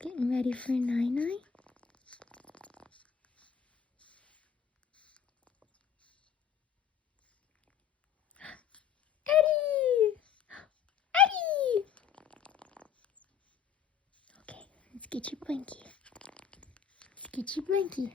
Getting ready for night-night? Eddie! Eddie! Okay, let's get your blankie. Let's get your blankie.